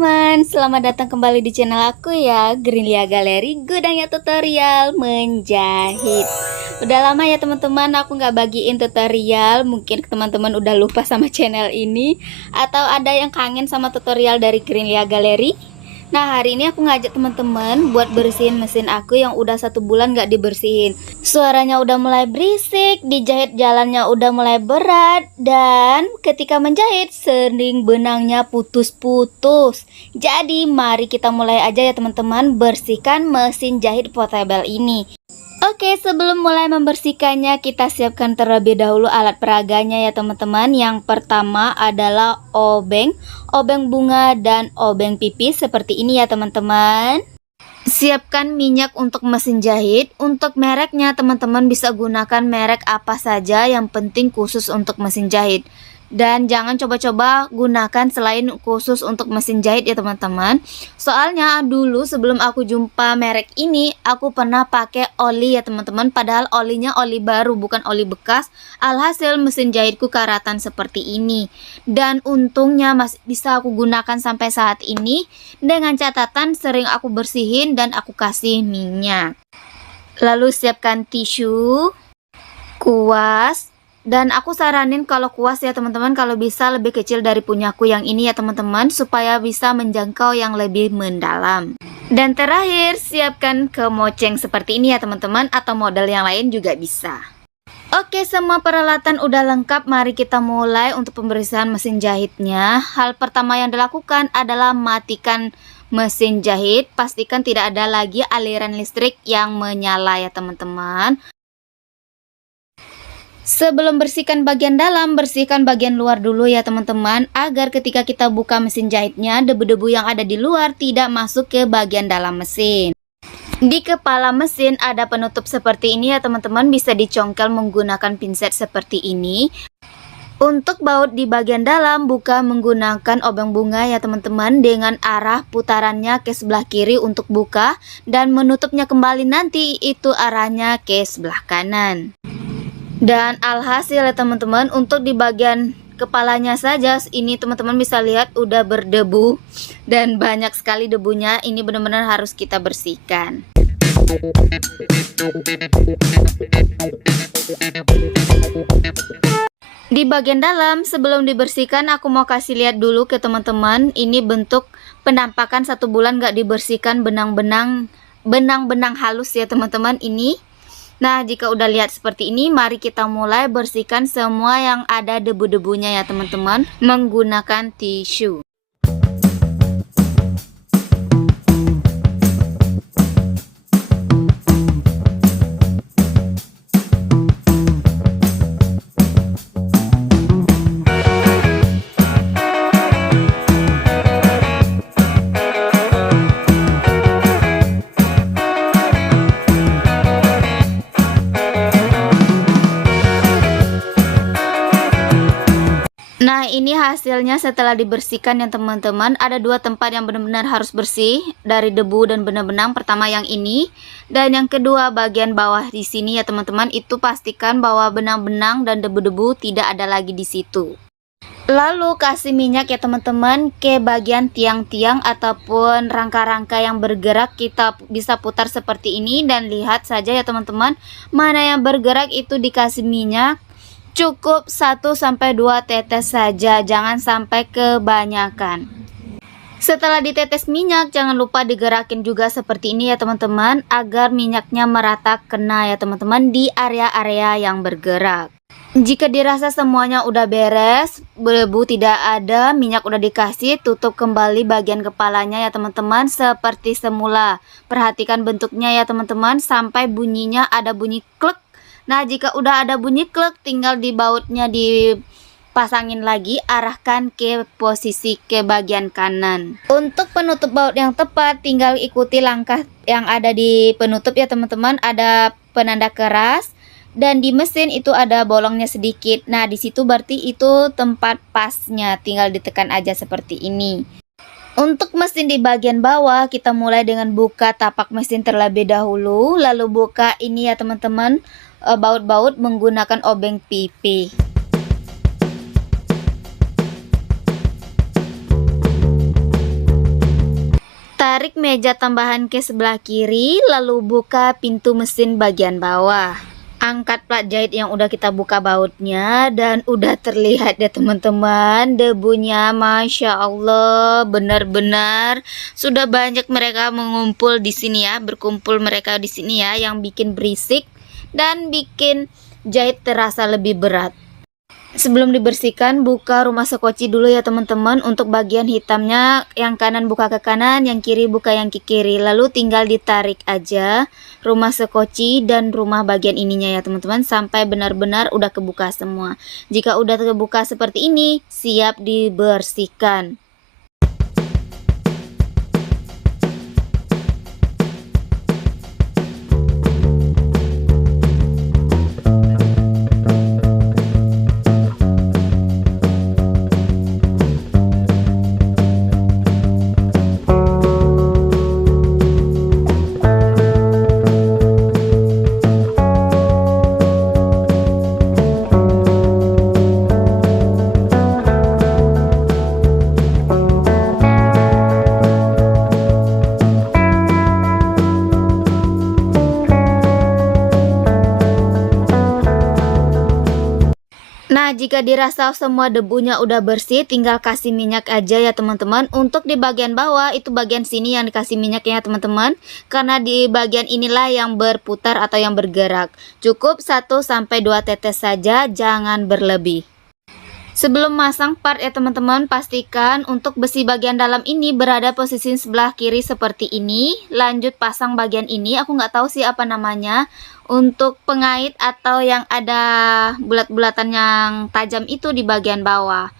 teman-teman, selamat datang kembali di channel aku ya, Greenlia Galeri Gudangnya Tutorial Menjahit. Udah lama ya teman-teman aku nggak bagiin tutorial, mungkin teman-teman udah lupa sama channel ini, atau ada yang kangen sama tutorial dari Greenlia Galeri. Nah, hari ini aku ngajak teman-teman buat bersihin mesin aku yang udah 1 bulan gak dibersihin. Suaranya udah mulai berisik, dijahit jalannya udah mulai berat, dan ketika menjahit sering benangnya putus-putus. Jadi mari kita mulai aja ya teman-teman bersihkan mesin jahit portable ini. Oke, sebelum mulai membersihkannya, kita siapkan terlebih dahulu alat peraganya ya teman-teman. Yang pertama adalah obeng bunga dan obeng pipis seperti ini ya teman-teman. Siapkan minyak untuk mesin jahit. Untuk mereknya teman-teman bisa gunakan merek apa saja, yang penting khusus untuk mesin jahit. Dan jangan coba-coba gunakan selain khusus untuk mesin jahit ya teman-teman. Soalnya dulu sebelum aku jumpa merek ini, aku pernah pakai oli ya teman-teman. Padahal olinya oli baru, bukan oli bekas. Alhasil mesin jahitku karatan seperti ini. Dan untungnya masih bisa aku gunakan sampai saat ini. Dengan catatan sering aku bersihin dan aku kasih minyak. Lalu siapkan tisu, kuas. Dan aku saranin kalau kuas ya teman-teman, kalau bisa lebih kecil dari punyaku yang ini ya teman-teman, supaya bisa menjangkau yang lebih mendalam. Dan terakhir siapkan kemoceng seperti ini ya teman-teman, atau model yang lain juga bisa. Oke, semua peralatan udah lengkap, mari kita mulai untuk pembersihan mesin jahitnya. Hal pertama yang dilakukan adalah matikan mesin jahit. Pastikan tidak ada lagi aliran listrik yang menyala ya teman-teman. Sebelum bersihkan bagian dalam, bersihkan bagian luar dulu ya teman-teman, agar ketika kita buka mesin jahitnya, debu-debu yang ada di luar tidak masuk ke bagian dalam mesin. Di kepala mesin ada penutup seperti ini ya teman-teman, bisa dicongkel menggunakan pinset seperti ini. Untuk baut di bagian dalam, buka menggunakan obeng bunga ya teman-teman, dengan arah putarannya ke sebelah kiri untuk buka, dan menutupnya kembali nanti itu arahnya ke sebelah kanan. Dan alhasil ya teman-teman, untuk di bagian kepalanya saja ini teman-teman bisa lihat udah berdebu dan banyak sekali debunya. Ini benar-benar harus kita bersihkan. Di bagian dalam sebelum dibersihkan, aku mau kasih lihat dulu ke teman-teman. Ini bentuk penampakan 1 bulan gak dibersihkan benang-benang halus ya teman-teman ini. Nah, jika udah lihat seperti ini, mari kita mulai bersihkan semua yang ada debu-debunya ya teman-teman, menggunakan tisu. Nah, ini hasilnya setelah dibersihkan ya teman-teman. Ada 2 tempat yang benar-benar harus bersih dari debu dan benang-benang. Pertama yang ini, dan yang kedua bagian bawah di sini ya teman-teman. Itu pastikan bahwa benang-benang dan debu-debu tidak ada lagi di situ. Lalu kasih minyak ya teman-teman ke bagian tiang-tiang ataupun rangka-rangka yang bergerak. Kita bisa putar seperti ini dan lihat saja ya teman-teman, mana yang bergerak itu dikasih minyak. Cukup 1-2 tetes saja, jangan sampai kebanyakan. Setelah ditetes minyak, jangan lupa digerakin juga seperti ini ya teman-teman, agar minyaknya merata kena ya teman-teman di area-area yang bergerak. Jika dirasa semuanya udah beres, debu tidak ada, minyak udah dikasih, tutup kembali bagian kepalanya ya teman-teman seperti semula. Perhatikan bentuknya ya teman-teman, sampai bunyinya ada bunyi klek. Nah, jika udah ada bunyi klek, tinggal di bautnya dipasangin lagi, arahkan ke posisi ke bagian kanan. Untuk penutup baut yang tepat, tinggal ikuti langkah yang ada di penutup ya teman-teman. Ada penanda keras dan di mesin itu ada bolongnya sedikit. Nah, di situ berarti itu tempat pasnya, tinggal ditekan aja seperti ini. Untuk mesin di bagian bawah, kita mulai dengan buka tapak mesin terlebih dahulu, lalu buka ini ya teman-teman, baut-baut menggunakan obeng pipi. Tarik meja tambahan ke sebelah kiri, lalu buka pintu mesin bagian bawah. Angkat plat jahit yang udah kita buka bautnya dan udah terlihat ya teman-teman debunya. Masya Allah, benar-benar sudah banyak mereka mengumpul di sini ya, berkumpul mereka di sini ya, yang bikin berisik dan bikin jahit terasa lebih berat. Sebelum dibersihkan, buka rumah sekoci dulu ya teman-teman. Untuk bagian hitamnya, yang kanan buka ke kanan, yang kiri buka yang ke kiri. Lalu tinggal ditarik aja rumah sekoci dan rumah bagian ininya ya teman-teman, sampai benar-benar udah kebuka semua. Jika udah kebuka seperti ini, siap dibersihkan. Nah, jika dirasa semua debunya udah bersih, tinggal kasih minyak aja ya teman-teman. Untuk di bagian bawah, itu bagian sini yang dikasih minyaknya teman-teman. Karena di bagian inilah yang berputar atau yang bergerak. Cukup 1-2 tetes saja, jangan berlebih. Sebelum masang part ya teman-teman, pastikan untuk besi bagian dalam ini berada posisi sebelah kiri seperti ini. Lanjut pasang bagian ini, aku nggak tahu sih apa namanya, untuk pengait atau yang ada bulat-bulatan yang tajam itu di bagian bawah.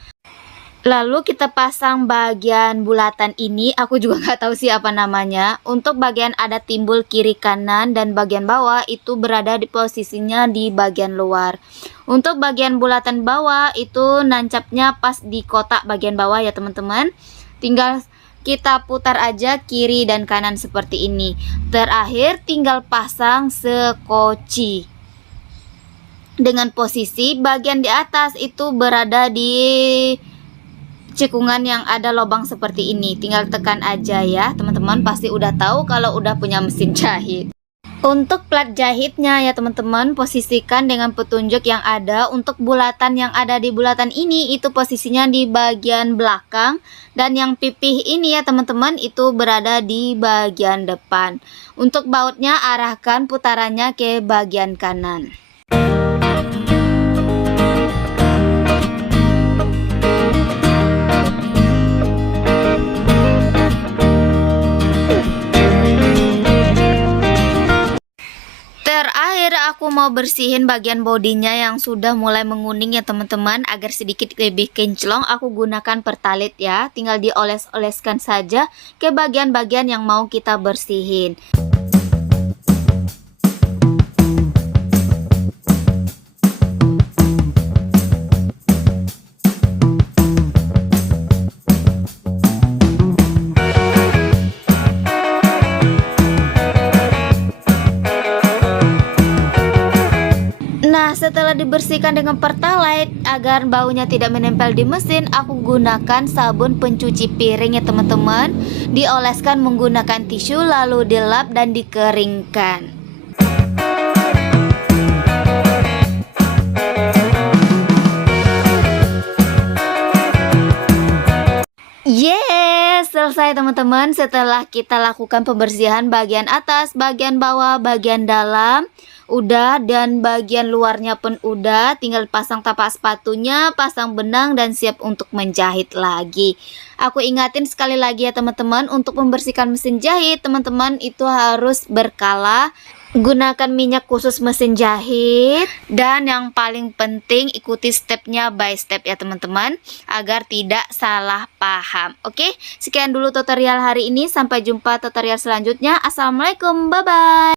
Lalu kita pasang bagian bulatan ini, aku juga nggak tahu sih apa namanya. Untuk bagian ada timbul kiri kanan dan bagian bawah itu berada di posisinya di bagian luar. Untuk bagian bulatan bawah itu nancapnya pas di kotak bagian bawah ya teman-teman. Tinggal kita putar aja kiri dan kanan seperti ini. Terakhir tinggal pasang sekoci. Dengan posisi bagian di atas itu berada di cekungan yang ada lubang seperti ini. Tinggal tekan aja ya teman-teman, pasti udah tahu kalau udah punya mesin jahit. Untuk plat jahitnya ya teman-teman, posisikan dengan petunjuk yang ada. Untuk bulatan yang ada di bulatan ini itu posisinya di bagian belakang, dan yang pipih ini ya teman-teman itu berada di bagian depan. Untuk bautnya arahkan putarannya ke bagian kanan. Terakhir aku mau bersihin bagian bodinya yang sudah mulai menguning ya teman-teman. Agar sedikit lebih kinclong, aku gunakan pertalit ya. Tinggal dioles-oleskan saja ke bagian-bagian yang mau kita bersihin. Setelah dibersihkan dengan pertalite agar baunya tidak menempel di mesin, aku gunakan sabun pencuci piring ya teman-teman. Dioleskan menggunakan tisu lalu dilap dan dikeringkan. Yes, selesai teman-teman. Setelah kita lakukan pembersihan bagian atas, bagian bawah, bagian dalam udah, dan bagian luarnya pun udah, tinggal pasang tapak sepatunya, pasang benang, dan siap untuk menjahit lagi. Aku ingatin sekali lagi ya teman-teman, untuk membersihkan mesin jahit teman-teman itu harus berkala. Gunakan minyak khusus mesin jahit, dan yang paling penting ikuti stepnya by step ya teman-teman, agar tidak salah paham. Oke, sekian dulu tutorial hari ini, sampai jumpa tutorial selanjutnya. Assalamualaikum, bye bye.